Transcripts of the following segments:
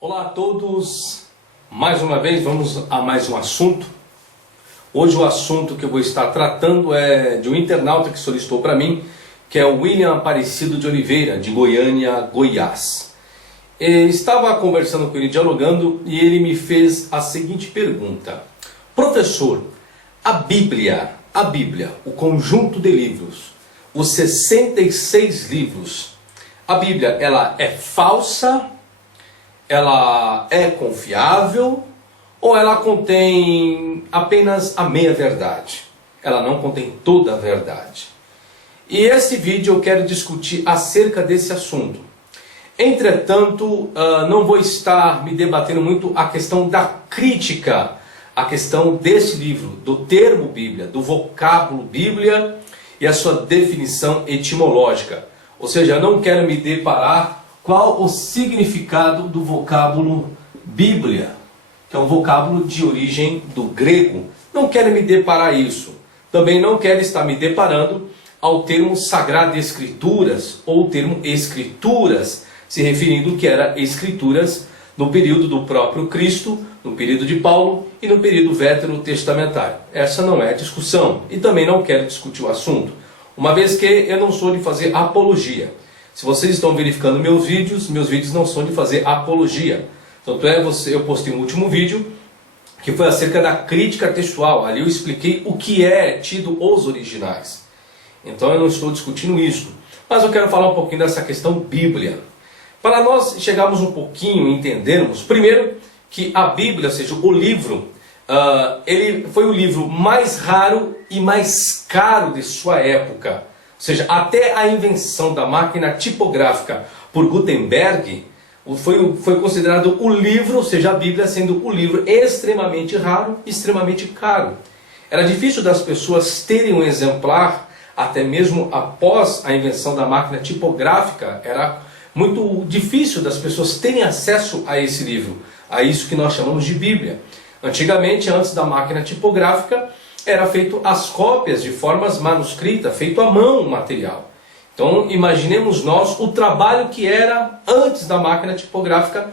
Olá a todos, mais uma vez vamos a mais um assunto. Hoje o assunto que eu vou estar tratando é de um internauta que solicitou para mim, que é o William Aparecido de Oliveira, de Goiânia, Goiás. Estava conversando com ele, dialogando, e ele me fez a seguinte pergunta: professor, a Bíblia, o conjunto de livros, os 66 livros, a Bíblia, ela é falsa? Ela é confiável ou ela contém apenas a meia verdade? Ela não contém toda a verdade. E esse vídeo eu quero discutir acerca desse assunto. Entretanto, não vou estar me debatendo muito a questão da crítica, a questão desse livro, do termo Bíblia, do vocábulo Bíblia e a sua definição etimológica. Ou seja, eu não quero me deparar qual o significado do vocábulo Bíblia, que é um vocábulo de origem do grego. Não quero me deparar isso. Também não quero estar me deparando ao termo Sagrada Escrituras, ou o termo Escrituras, se referindo que era Escrituras no período do próprio Cristo, no período de Paulo e no período veterotestamentário. Essa não é a discussão, e também não quero discutir o assunto, uma vez que eu não sou de fazer apologia. Se vocês estão verificando meus vídeos não são de fazer apologia. Tanto é, eu postei um último vídeo que foi acerca da crítica textual. Ali eu expliquei o que é tido os originais. Então eu não estou discutindo isso. Mas eu quero falar um pouquinho dessa questão Bíblia. Para nós chegarmos um pouquinho e entendermos, primeiro, que a Bíblia, ou seja, o livro, ele foi o livro mais raro e mais caro de sua época. Ou seja, até a invenção da máquina tipográfica por Gutenberg, foi considerado o livro, ou seja, a Bíblia sendo o livro extremamente raro e extremamente caro. Era difícil das pessoas terem um exemplar, até mesmo após a invenção da máquina tipográfica, era muito difícil das pessoas terem acesso a esse livro, a isso que nós chamamos de Bíblia. Antigamente, antes da máquina tipográfica, era feito as cópias de formas manuscritas, feito à mão o material. Então imaginemos nós o trabalho que era antes da máquina tipográfica,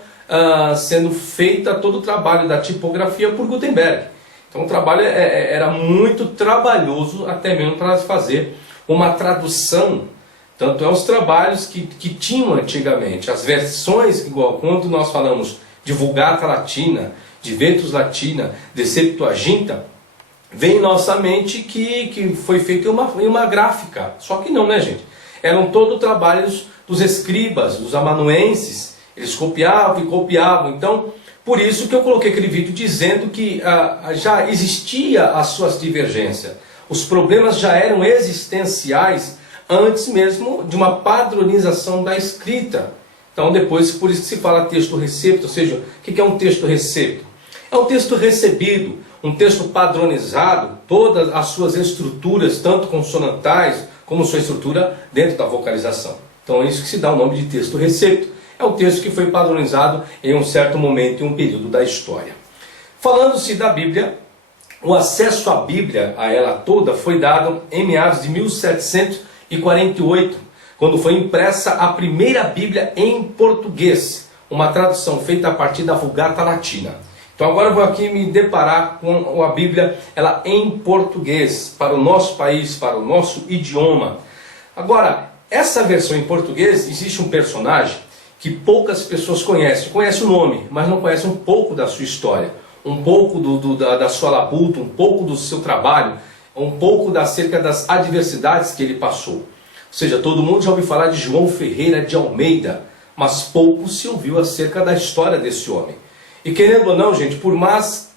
sendo feita todo o trabalho da tipografia por Gutenberg. Então o trabalho era muito trabalhoso, até mesmo para fazer uma tradução. Tanto é os trabalhos que tinham antigamente, as versões, igual quando nós falamos de Vulgata Latina, de Vetus Latina, de Septuaginta, vem em nossa mente que foi feito em uma gráfica. Só que não, né, gente? Eram todos trabalhos dos escribas, dos amanuenses. Eles copiavam e copiavam. Então, por isso que eu coloquei aquele vídeo dizendo que já existia as suas divergências. Os problemas já eram existenciais antes mesmo de uma padronização da escrita. Então, depois, por isso que se fala texto recepto. Ou seja, o que é um texto recepto? É um texto recebido, um texto padronizado, todas as suas estruturas, tanto consonantais como sua estrutura dentro da vocalização. Então é isso que se dá o nome de texto recepto. É um texto que foi padronizado em um certo momento, em um período da história. Falando-se da Bíblia, o acesso à Bíblia, a ela toda, foi dado em meados de 1748, quando foi impressa a primeira Bíblia em português, uma tradução feita a partir da Vulgata Latina. Então agora eu vou aqui me deparar com a Bíblia ela em português, para o nosso país, para o nosso idioma. Agora, essa versão em português, existe um personagem que poucas pessoas conhecem. Conhece o nome, mas não conhece um pouco da sua história, um pouco da sua labuta, um pouco do seu trabalho, um pouco acerca das adversidades que ele passou. Ou seja, todo mundo já ouviu falar de João Ferreira de Almeida, mas pouco se ouviu acerca da história desse homem. E querendo ou não, gente, por mais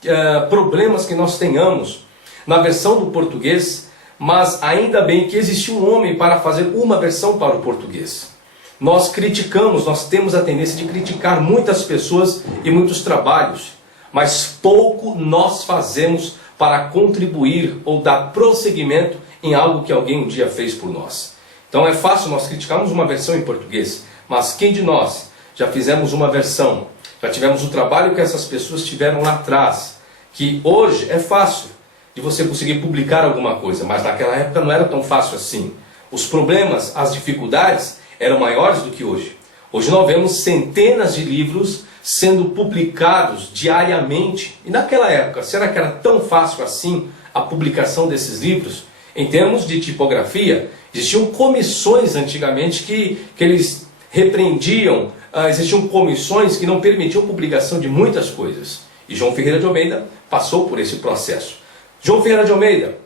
problemas que nós tenhamos na versão do português, mas ainda bem que existiu um homem para fazer uma versão para o português. Nós criticamos, nós temos a tendência de criticar muitas pessoas e muitos trabalhos, mas pouco nós fazemos para contribuir ou dar prosseguimento em algo que alguém um dia fez por nós. Então é fácil nós criticarmos uma versão em português, mas quem de nós já fizemos uma versão? Já tivemos o trabalho que essas pessoas tiveram lá atrás, que hoje é fácil de você conseguir publicar alguma coisa, mas naquela época não era tão fácil assim. Os problemas, as dificuldades eram maiores do que hoje. Hoje nós vemos centenas de livros sendo publicados diariamente. E naquela época, será que era tão fácil assim a publicação desses livros? Em termos de tipografia, existiam comissões antigamente que eles repreendiam, existiam comissões que não permitiam publicação de muitas coisas. E João Ferreira de Almeida passou por esse processo. João Ferreira de Almeida,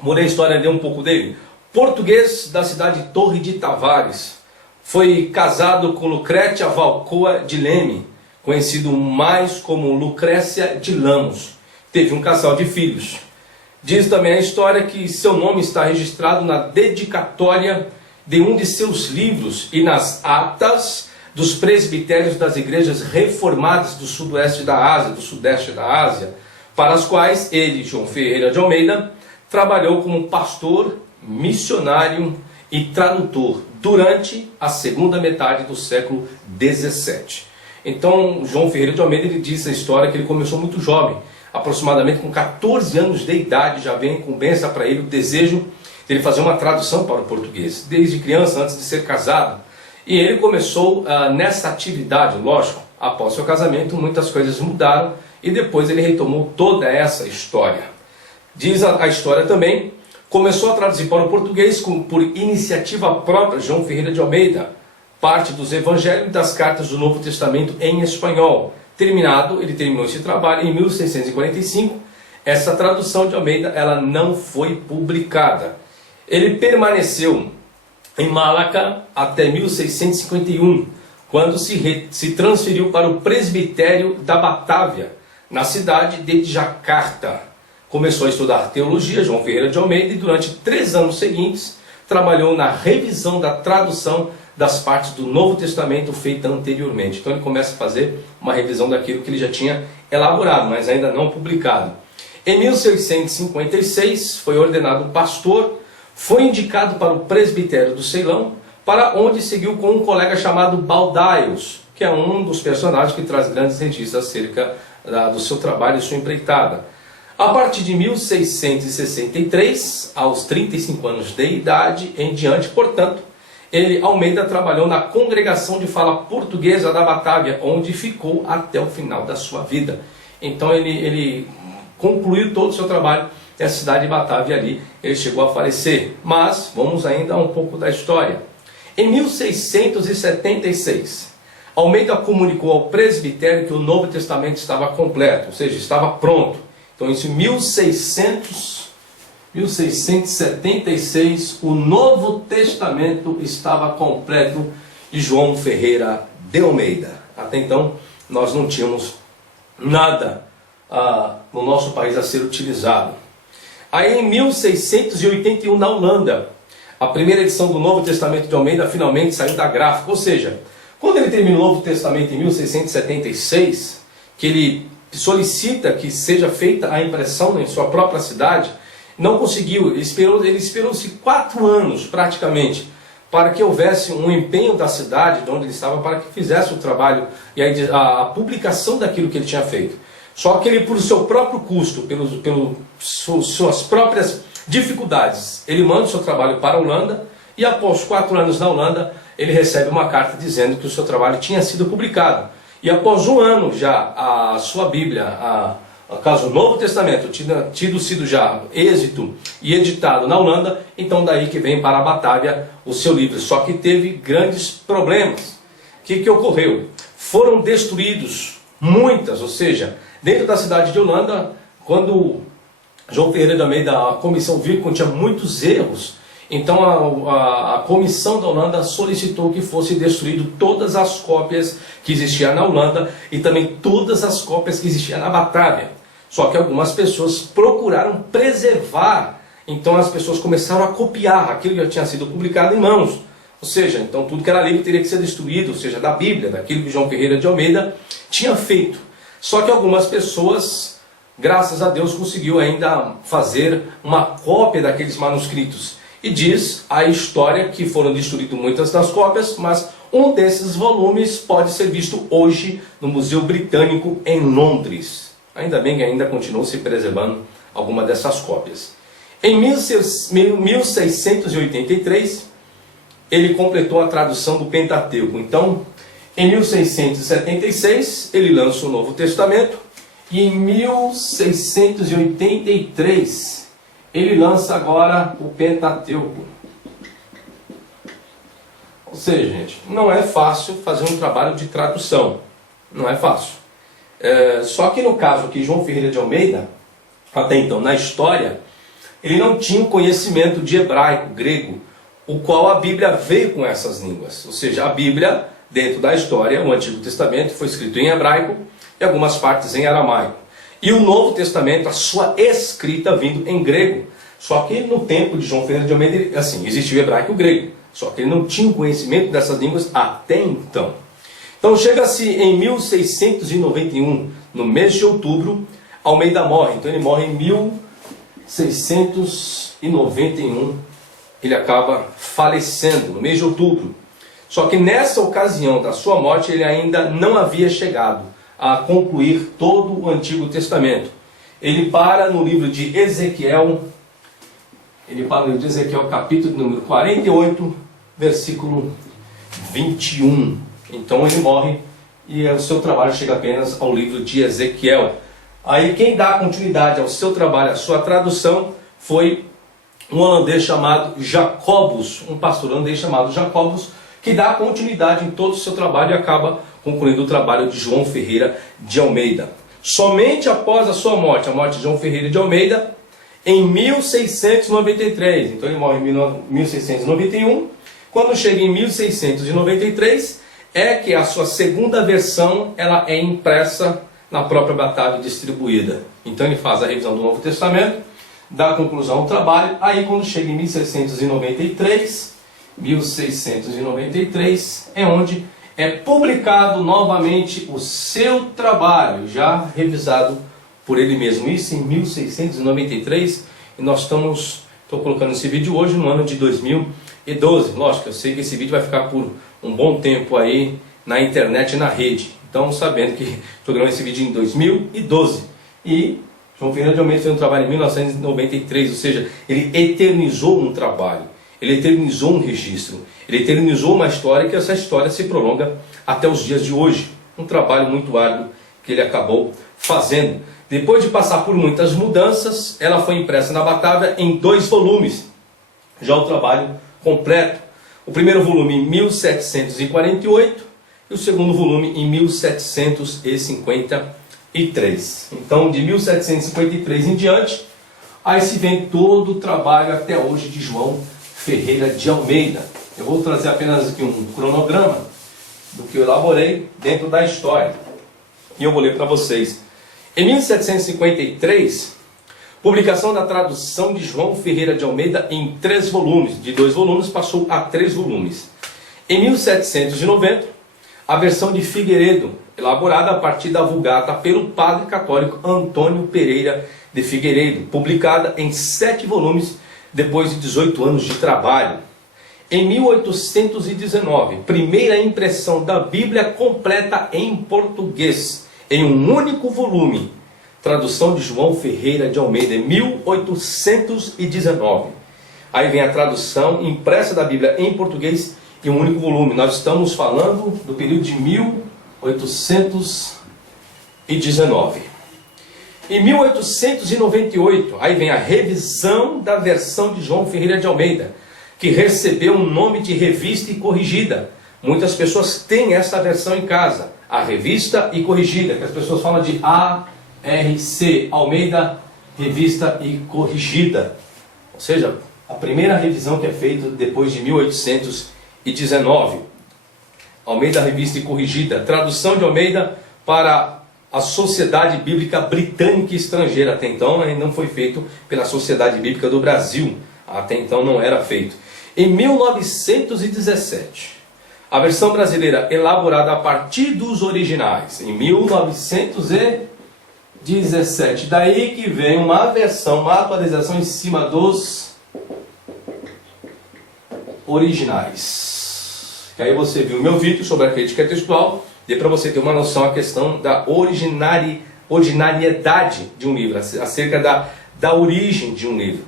mudei a história, dei um pouco dele, português da cidade de Torre de Tavares, foi casado com Lucrécia Valcoa de Leme, conhecido mais como Lucrécia de Lamos. Teve um casal de filhos. Diz também a história que seu nome está registrado na dedicatória de um de seus livros e nas atas dos presbitérios das igrejas reformadas do sudoeste da Ásia, do sudeste da Ásia, para as quais ele, João Ferreira de Almeida, trabalhou como pastor, missionário e tradutor durante a segunda metade do século XVII. Então, João Ferreira de Almeida, ele diz a história que ele começou muito jovem, aproximadamente com 14 anos de idade, já vem incumbência para ele o desejo de ele fazer uma tradução para o português, desde criança, antes de ser casado. E ele começou nessa atividade, lógico, após seu casamento, muitas coisas mudaram e depois ele retomou toda essa história. Diz a história também, começou a traduzir para o português por iniciativa própria, João Ferreira de Almeida, parte dos evangelhos e das cartas do Novo Testamento em espanhol. Ele terminou esse trabalho em 1645. Essa tradução de Almeida, ela não foi publicada. Ele permaneceu em Malaca até 1651, quando se transferiu para o presbitério da Batávia, na cidade de Jacarta. Começou a estudar teologia, João Ferreira de Almeida, e durante 3 anos seguintes trabalhou na revisão da tradução das partes do Novo Testamento feita anteriormente. Então ele começa a fazer uma revisão daquilo que ele já tinha elaborado, mas ainda não publicado. Em 1656 foi ordenado pastor, foi indicado para o presbitério do Ceilão, para onde seguiu com um colega chamado Baldaios, que é um dos personagens que traz grandes registros acerca do seu trabalho e sua empreitada. A partir de 1663, aos 35 anos de idade em diante, portanto, Almeida trabalhou na congregação de fala portuguesa da Batávia, onde ficou até o final da sua vida. Então ele concluiu todo o seu trabalho nessa cidade de Batávia ali, ele chegou a falecer. Mas vamos ainda um pouco da história. Em 1676, Almeida comunicou ao presbitério que o Novo Testamento estava completo, ou seja, estava pronto. Então em 1676, o Novo Testamento estava completo de João Ferreira de Almeida. Até então, nós não tínhamos nada no nosso país a ser utilizado. Aí em 1681, na Holanda, a primeira edição do Novo Testamento de Almeida finalmente saiu da gráfica. Ou seja, quando ele termina o Novo Testamento em 1676, que ele solicita que seja feita a impressão em sua própria cidade, não conseguiu. Ele esperou-se 4 anos praticamente para que houvesse um empenho da cidade de onde ele estava para que fizesse o trabalho e a publicação daquilo que ele tinha feito. Só que ele, por seu próprio custo, suas próprias dificuldades, ele manda o seu trabalho para a Holanda e após 4 anos na Holanda ele recebe uma carta dizendo que o seu trabalho tinha sido publicado. E após 1 ano já a sua Bíblia, caso o Novo Testamento tido sido já êxito e editado na Holanda, então daí que vem para a Batávia o seu livro. Só que teve grandes problemas. O que ocorreu? Foram destruídos muitas, ou seja, dentro da cidade de Holanda, quando João Ferreira de Almeida, a comissão viu que continha muitos erros, então a comissão da Holanda solicitou que fosse destruído todas as cópias que existiam na Holanda e também todas as cópias que existiam na Batávia. Só que algumas pessoas procuraram preservar, então as pessoas começaram a copiar aquilo que já tinha sido publicado em mãos. Ou seja, então tudo que era livro teria que ser destruído, ou seja, da Bíblia, daquilo que João Ferreira de Almeida tinha feito. Só que algumas pessoas, graças a Deus, conseguiu ainda fazer uma cópia daqueles manuscritos. E diz a história que foram destruídas muitas das cópias, mas um desses volumes pode ser visto hoje no Museu Britânico em Londres. Ainda bem que ainda continuou se preservando alguma dessas cópias. Em 1683, ele completou a tradução do Pentateuco. Então, em 1676, ele lança o Novo Testamento, e em 1683, ele lança agora o Pentateuco. Ou seja, gente, não é fácil fazer um trabalho de tradução. Não é fácil. Só que no caso aqui, João Ferreira de Almeida, até então na história, ele não tinha o conhecimento de hebraico, grego, o qual a Bíblia veio com essas línguas. Ou seja, a Bíblia, dentro da história, o Antigo Testamento foi escrito em hebraico e algumas partes em aramaico. E o Novo Testamento, a sua escrita vindo em grego. Só que no tempo de João Ferreira de Almeida, assim, existia o hebraico e o grego. Só que ele não tinha o conhecimento dessas línguas até então. Então chega-se em 1691, no mês de outubro, Almeida morre. Então ele morre em 1691. Ele acaba falecendo no mês de outubro. Só que nessa ocasião da sua morte, ele ainda não havia chegado a concluir todo o Antigo Testamento. Ele para no livro de Ezequiel, capítulo número 48, versículo 21. Então ele morre e o seu trabalho chega apenas ao livro de Ezequiel. Aí quem dá continuidade ao seu trabalho, à sua tradução, foi um holandês chamado Jacobus, um pastor holandês chamado Jacobus, que dá continuidade em todo o seu trabalho e acaba concluindo o trabalho de João Ferreira de Almeida. Somente após a sua morte, a morte de João Ferreira de Almeida, em 1693, então ele morre em 1691, quando chega em 1693, é que a sua segunda versão ela é impressa na própria Batávia e distribuída. Então ele faz a revisão do Novo Testamento, dá conclusão ao trabalho, aí quando chega em 1693 é onde é publicado novamente o seu trabalho, já revisado por ele mesmo. Isso em 1693, e nós estou colocando esse vídeo hoje no ano de 2012. Lógico, eu sei que esse vídeo vai ficar por um bom tempo aí na internet e na rede. Então, sabendo que estou gravando esse vídeo em 2012. E João Ferreira de Almeida fez um trabalho em 1993, ou seja, ele eternizou um trabalho, ele eternizou um registro, ele eternizou uma história, que essa história se prolonga até os dias de hoje. Um trabalho muito árduo que ele acabou fazendo. Depois de passar por muitas mudanças, ela foi impressa na Batávia em 2 volumes. Já o trabalho completo. O primeiro volume em 1748 e o segundo volume em 1753. Então, de 1753 em diante, aí se vem todo o trabalho até hoje de João Ferreira de Almeida. Eu vou trazer apenas aqui um cronograma do que eu elaborei dentro da história. E eu vou ler para vocês. Em 1753, publicação da tradução de João Ferreira de Almeida em 3 volumes. De 2 volumes passou a 3 volumes. Em 1790, a versão de Figueiredo, elaborada a partir da Vulgata pelo padre católico Antônio Pereira de Figueiredo, publicada em 7 volumes depois de 18 anos de trabalho. Em 1819, primeira impressão da Bíblia completa em português, em um único volume. Tradução de João Ferreira de Almeida, em 1819. Aí vem a tradução impressa da Bíblia em português em um único volume. Nós estamos falando do período de 1819. Em 1898, aí vem a revisão da versão de João Ferreira de Almeida, que recebeu o nome de Revista e Corrigida. Muitas pessoas têm essa versão em casa, a Revista e Corrigida, que as pessoas falam de ARC, Almeida, Revista e Corrigida. Ou seja, a primeira revisão que é feita depois de 1819. Almeida, Revista e Corrigida. Tradução de Almeida para a Sociedade Bíblica Britânica e Estrangeira. Até então ainda não foi feito pela Sociedade Bíblica do Brasil. Até então não era feito. Em 1917, a versão brasileira elaborada a partir dos originais. Em 1917. Daí que vem uma versão, uma atualização em cima dos originais. E aí você viu o meu vídeo sobre a crítica textual. Dê para você ter uma noção a questão da originariedade de um livro, acerca da origem de um livro,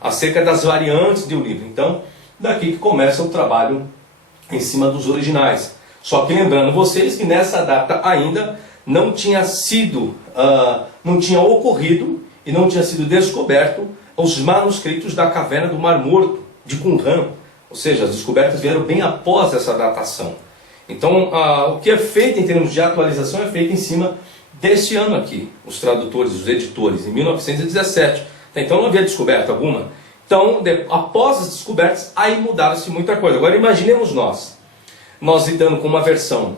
acerca das variantes de um livro. Então, Daqui que começa o trabalho em cima dos originais. Só que lembrando vocês que nessa data ainda não tinha sido, não tinha ocorrido e não tinha sido descoberto os manuscritos da Caverna do Mar Morto, de Qumran. Ou seja, as descobertas vieram bem após essa datação. Então, o que é feito em termos de atualização é feito em cima deste ano aqui. Os tradutores, os editores, em 1917. Então não havia descoberta alguma. Então, após as descobertas, aí mudaram-se muita coisa. Agora imaginemos nós lidando com uma versão,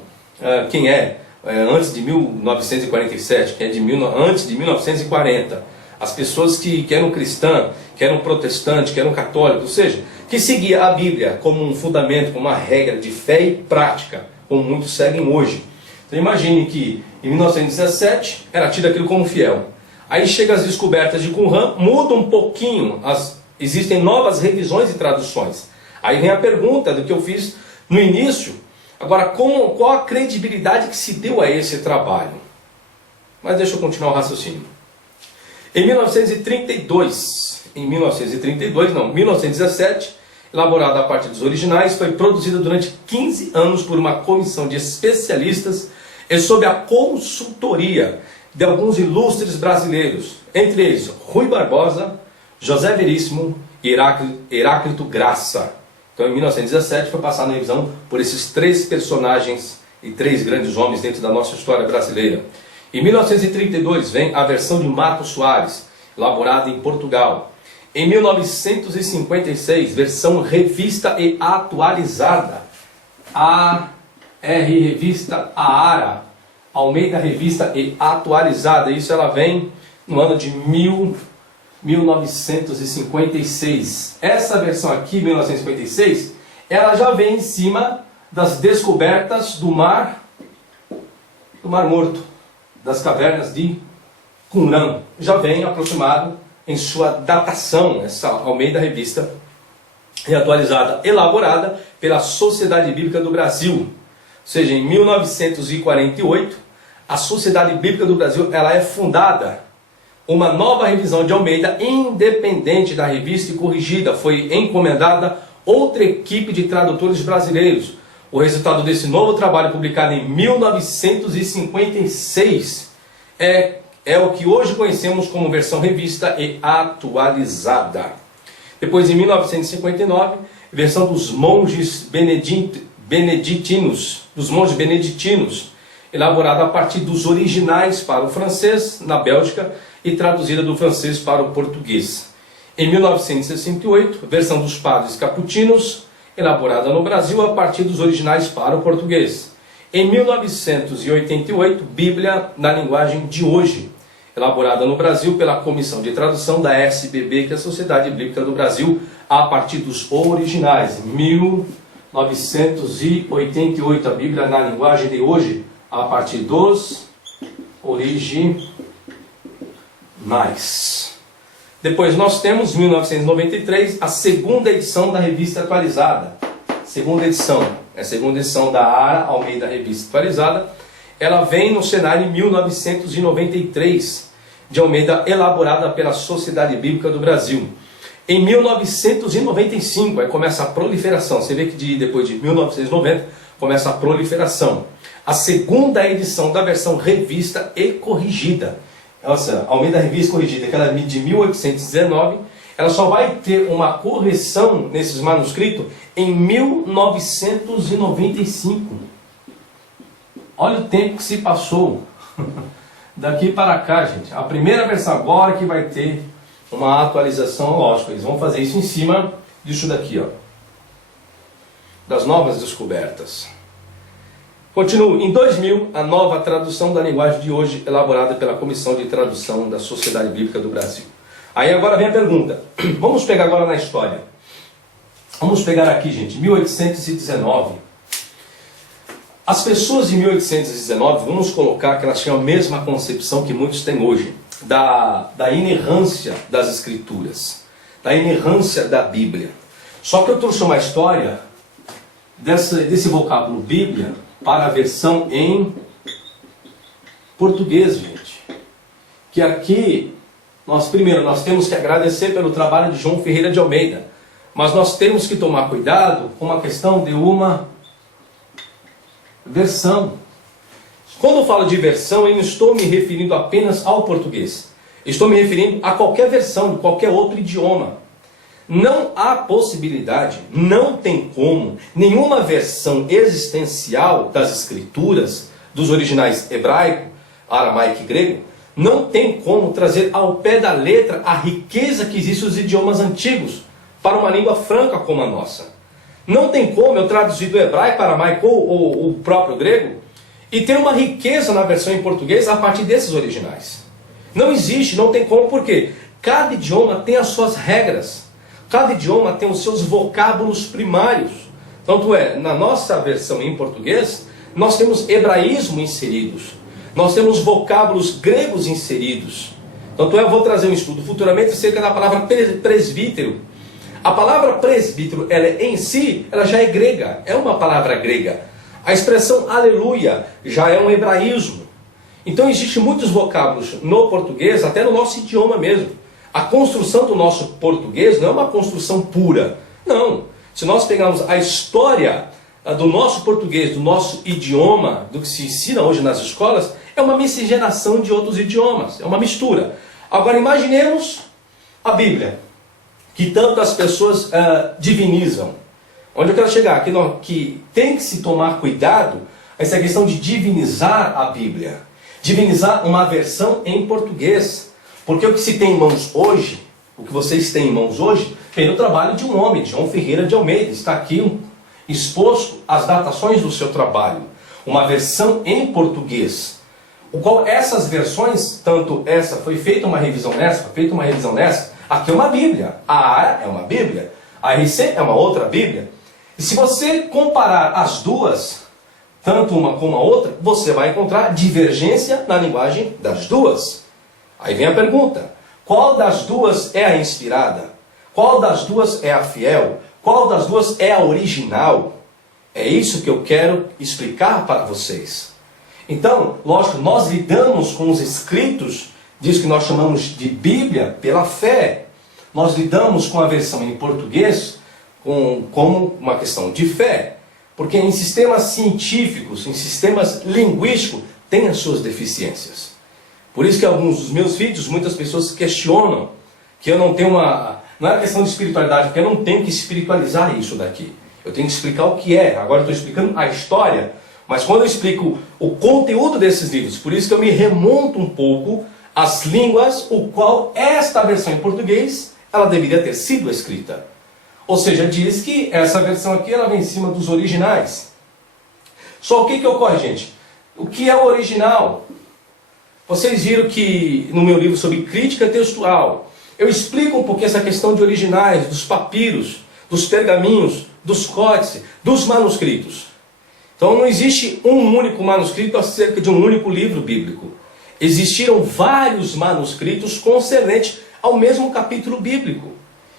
quem é antes de 1947, quem é antes de 1940, as pessoas que eram cristãs, que eram protestantes, que eram católicos, ou seja, que seguia a Bíblia como um fundamento, como uma regra de fé e prática, como muitos seguem hoje. Então imagine que em 1917 era tido aquilo como fiel. Aí chega as descobertas de Qumran, muda um pouquinho, existem novas revisões e traduções. Aí vem a pergunta do que eu fiz no início. Agora, qual a credibilidade que se deu a esse trabalho? Mas deixa eu continuar o raciocínio. Em 1917, elaborada a partir dos originais, foi produzida durante 15 anos por uma comissão de especialistas e sob a consultoria de alguns ilustres brasileiros, entre eles Rui Barbosa, José Veríssimo e Heráclito Graça. Então, em 1917, foi passada a revisão por esses três personagens e três grandes homens dentro da nossa história brasileira. Em 1932, vem a versão de Marcos Soares, elaborada em Portugal. Em 1956, versão revista e atualizada. Revista AARA, Almeida Revista e Atualizada. Isso ela vem no ano de 1956. Essa versão aqui, 1956, ela já vem em cima das descobertas do Mar Morto, das cavernas de Qumran. Já vem aproximado em sua datação, essa Almeida Revista e Atualizada, elaborada pela Sociedade Bíblica do Brasil. Ou seja, em 1948, a Sociedade Bíblica do Brasil ela é fundada. Uma nova revisão de Almeida, independente da revista e corrigida, foi encomendada outra equipe de tradutores brasileiros. O resultado desse novo trabalho, publicado em 1956, é o que hoje conhecemos como versão revista e atualizada. Depois, em 1959, versão dos monges beneditinos, elaborada a partir dos originais para o francês, na Bélgica, e traduzida do francês para o português. Em 1968, versão dos padres capuchinos, elaborada no Brasil a partir dos originais para o português. Em 1988, Bíblia na linguagem de hoje, elaborada no Brasil pela Comissão de Tradução da SBB, que é a Sociedade Bíblica do Brasil, a partir dos originais. 1988, a Bíblia na linguagem de hoje, a partir dos originais. Depois nós temos, 1993, a segunda edição da revista atualizada. Segunda edição, é a segunda edição da AARA, Almeida Revista Atualizada. Ela vem no cenário em 1993, de Almeida, elaborada pela Sociedade Bíblica do Brasil. Em 1995, aí começa a proliferação. Você vê que depois de 1990, começa a proliferação. A segunda edição da versão revista e corrigida. Nossa, Almeida Revista Corrigida, que ela é de 1819, ela só vai ter uma correção nesses manuscritos em 1995. Olha o tempo que se passou daqui para cá, gente. A primeira versão agora que vai ter uma atualização, lógico, eles vão fazer isso em cima disso daqui, ó, das novas descobertas. Continuo. Em 2000, a nova tradução da linguagem de hoje, elaborada pela Comissão de Tradução da Sociedade Bíblica do Brasil. Aí agora vem a pergunta. Vamos pegar agora na história. Vamos pegar aqui, gente, 1819. As pessoas de 1819, vamos colocar que elas tinham a mesma concepção que muitos têm hoje, da inerrância das Escrituras, da inerrância da Bíblia. Só que eu trouxe uma história desse vocábulo Bíblia para a versão em português, gente. Que aqui, nós temos que agradecer pelo trabalho de João Ferreira de Almeida. Mas nós temos que tomar cuidado com a questão de uma versão. Quando eu falo de versão, eu não estou me referindo apenas ao português. Estou me referindo a qualquer versão, de qualquer outro idioma. Não há possibilidade, não tem como, nenhuma versão existencial das escrituras, dos originais hebraico, aramaico e grego, não tem como trazer ao pé da letra a riqueza que existe nos idiomas antigos para uma língua franca como a nossa. Não tem como eu traduzir do hebraico para aramaico ou o próprio grego e ter uma riqueza na versão em português a partir desses originais. Não existe, não tem como, porque cada idioma tem as suas regras. Cada idioma tem os seus vocábulos primários. Tanto é, na nossa versão em português, nós temos hebraísmo inseridos. Nós temos vocábulos gregos inseridos. Tanto é, eu vou trazer um estudo futuramente acerca da palavra presbítero. A palavra presbítero, ela em si, ela já é grega. É uma palavra grega. A expressão aleluia já é um hebraísmo. Então existem muitos vocábulos no português, até no nosso idioma mesmo. A construção do nosso português não é uma construção pura. Não. Se nós pegarmos a história do nosso português, do nosso idioma, do que se ensina hoje nas escolas, é uma miscigenação de outros idiomas. É uma mistura. Agora imaginemos a Bíblia, que tantas pessoas divinizam. Onde eu quero chegar? Que tem que se tomar cuidado essa questão de divinizar a Bíblia. Divinizar uma versão em português. Porque o que se tem em mãos hoje, o que vocês têm em mãos hoje, vem do trabalho de um homem, João Ferreira de Almeida. Está aqui exposto as datações do seu trabalho. Uma versão em português. O qual essas versões, tanto essa, foi feita uma revisão nessa, foi feita uma revisão nessa. Aqui é uma Bíblia. A ARA é uma Bíblia. A RC é uma outra Bíblia. E se você comparar as duas, tanto uma como a outra, você vai encontrar divergência na linguagem das duas. Aí vem a pergunta: qual das duas é a inspirada? Qual das duas é a fiel? Qual das duas é a original? É isso que eu quero explicar para vocês. Então, lógico, nós lidamos com os escritos disso que nós chamamos de Bíblia pela fé. Nós lidamos com a versão em português como uma questão de fé. Porque em sistemas científicos, em sistemas linguísticos, tem as suas deficiências. Por isso que alguns dos meus vídeos, muitas pessoas questionam que eu não tenho uma... Não é questão de espiritualidade, porque eu não tenho que espiritualizar isso daqui. Eu tenho que explicar o que é. Agora eu estou explicando a história, mas quando eu explico o conteúdo desses livros, por isso que eu me remonto um pouco às línguas, o qual esta versão em português, ela deveria ter sido escrita. Ou seja, diz que essa versão aqui, ela vem em cima dos originais. Só o que ocorre, gente? O que é o original? Vocês viram que no meu livro sobre crítica textual, eu explico um pouquinho essa questão de originais, dos papiros, dos pergaminhos, dos códices, dos manuscritos. Então não existe um único manuscrito acerca de um único livro bíblico. Existiram vários manuscritos concernentes ao mesmo capítulo bíblico.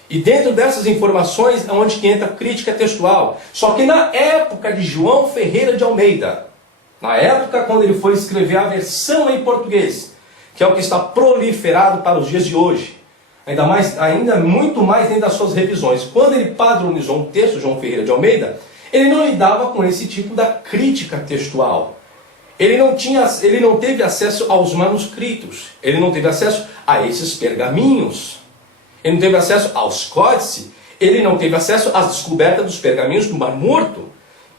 E dentro dessas informações é onde que entra a crítica textual. Só que na época de João Ferreira de Almeida, na época quando ele foi escrever a versão em português, que é o que está proliferado para os dias de hoje, ainda muito mais dentro das suas revisões. Quando ele padronizou um texto, João Ferreira de Almeida, ele não lidava com esse tipo da crítica textual. Ele não teve acesso aos manuscritos, ele não teve acesso a esses pergaminhos, ele não teve acesso aos códices, ele não teve acesso às descobertas dos pergaminhos do Mar Morto.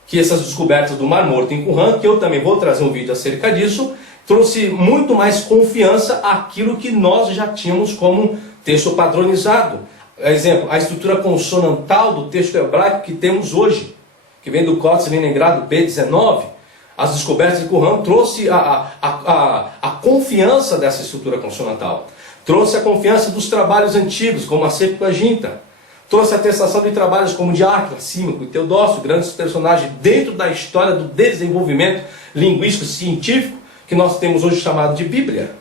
Que essas descobertas do Mar Morto em Qumran, que eu também vou trazer um vídeo acerca disso, trouxe muito mais confiança àquilo que nós já tínhamos como texto padronizado. Exemplo, a estrutura consonantal do texto hebraico que temos hoje, que vem do Códice Leningrado P19, as descobertas de Qumran trouxe a confiança dessa estrutura consonantal. Trouxe a confiança dos trabalhos antigos, como a Septuaginta. Trouxe a atestação de trabalhos como de Áquila, Símaco e Teodócio, grandes personagens dentro da história do desenvolvimento linguístico científico que nós temos hoje chamado de Bíblia.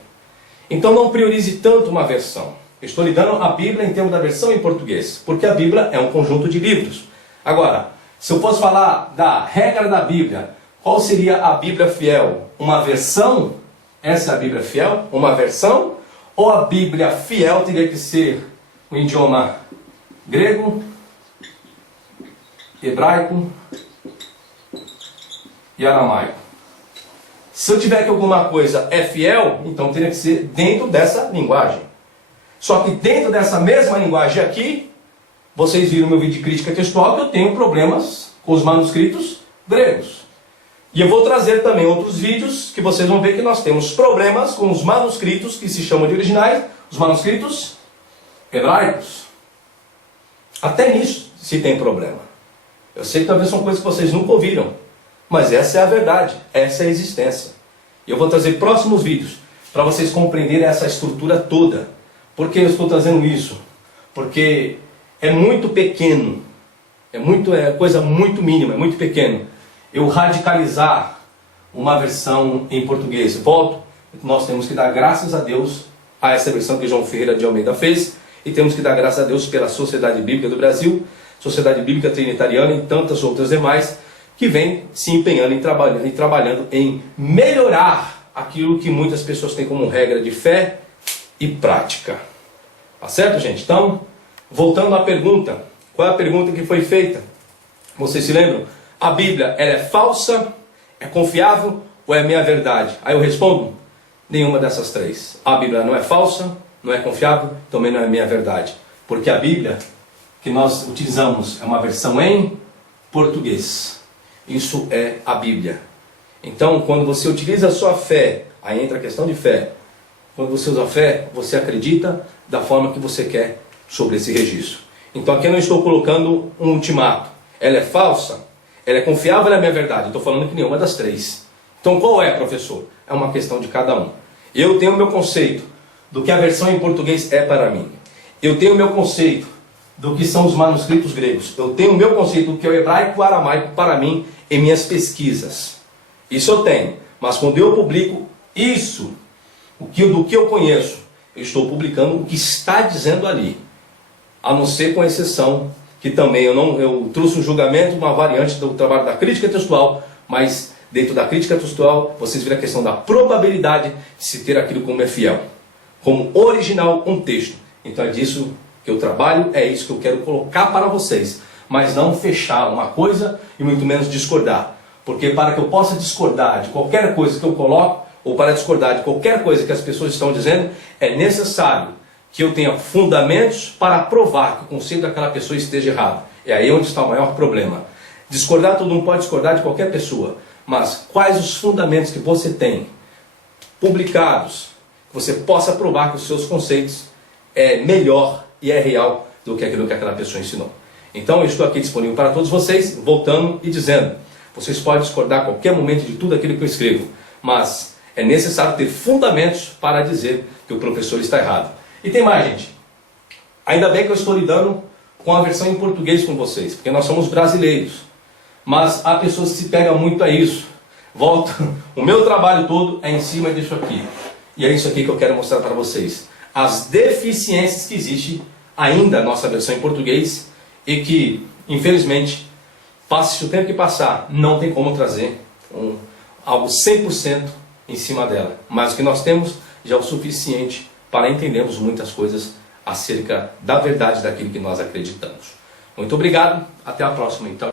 Então não priorize tanto uma versão. Eu estou lidando a Bíblia em termos da versão em português, porque a Bíblia é um conjunto de livros. Agora, se eu fosse falar da regra da Bíblia, qual seria a Bíblia fiel? Uma versão? Essa é a Bíblia fiel? Uma versão? Ou a Bíblia fiel teria que ser um idioma grego, hebraico e aramaico. Se eu tiver que alguma coisa é fiel, então teria que ser dentro dessa linguagem. Só que dentro dessa mesma linguagem aqui, vocês viram meu vídeo de crítica textual que eu tenho problemas com os manuscritos gregos. E eu vou trazer também outros vídeos que vocês vão ver que nós temos problemas com os manuscritos que se chamam de originais, os manuscritos hebraicos. Até nisso se tem problema. Eu sei que talvez são coisas que vocês nunca ouviram, mas essa é a verdade, essa é a existência. E eu vou trazer próximos vídeos para vocês compreenderem essa estrutura toda. Por que eu estou trazendo isso? Porque é muito pequeno, é coisa muito mínima, é muito pequeno. Eu radicalizar uma versão em português. Volto, nós temos que dar graças a Deus a essa versão que João Ferreira de Almeida fez, e temos que dar graças a Deus pela Sociedade Bíblica do Brasil, Sociedade Bíblica Trinitariana e tantas outras demais, que vem se empenhando e trabalhando em melhorar aquilo que muitas pessoas têm como regra de fé e prática. Tá certo, gente? Então, voltando à pergunta, qual é a pergunta que foi feita? Vocês se lembram? A Bíblia, ela é falsa, é confiável ou é meia verdade? Aí eu respondo, nenhuma dessas três. A Bíblia não é falsa, não é confiável, também não é meia verdade. Porque a Bíblia que nós utilizamos é uma versão em português. Isso é a Bíblia. Então, quando você utiliza a sua fé, aí entra a questão de fé. Quando você usa a fé, você acredita da forma que você quer sobre esse registro. Então aqui eu não estou colocando um ultimato. Ela é falsa? Ela é confiável ou ela é minha verdade? Eu estou falando que nenhuma das três. Então qual é, professor? É uma questão de cada um. Eu tenho o meu conceito do que a versão em português é para mim. Eu tenho o meu conceito do que são os manuscritos gregos. Eu tenho o meu conceito do que é o hebraico e o aramaico para mim em minhas pesquisas. Isso eu tenho. Mas quando eu publico isso, do que eu conheço, eu estou publicando o que está dizendo ali. A não ser com exceção, que também eu trouxe um julgamento, uma variante do trabalho da crítica textual, mas dentro da crítica textual, vocês viram a questão da probabilidade de se ter aquilo como é fiel, como original um texto. Então é disso que eu trabalho, é isso que eu quero colocar para vocês, mas não fechar uma coisa e muito menos discordar. Porque para que eu possa discordar de qualquer coisa que eu coloco, ou para discordar de qualquer coisa que as pessoas estão dizendo, é necessário que eu tenha fundamentos para provar que o conceito daquela pessoa esteja errado. É aí onde está o maior problema. Discordar, todo mundo pode discordar de qualquer pessoa, mas quais os fundamentos que você tem publicados, que você possa provar que os seus conceitos é melhor e é real do que aquilo que aquela pessoa ensinou. Então eu estou aqui disponível para todos vocês, voltando e dizendo, vocês podem discordar a qualquer momento de tudo aquilo que eu escrevo, mas é necessário ter fundamentos para dizer que o professor está errado. E tem mais, gente. Ainda bem que eu estou lidando com a versão em português com vocês, porque nós somos brasileiros. Mas há pessoas que se pegam muito a isso. Volta, o meu trabalho todo é em cima disso aqui. E é isso aqui que eu quero mostrar para vocês. As deficiências que existem ainda na nossa versão em português e que, infelizmente, passe o tempo que passar, não tem como trazer algo 100% em cima dela. Mas o que nós temos já é o suficiente para entendermos muitas coisas acerca da verdade daquilo que nós acreditamos. Muito obrigado, até a próxima então.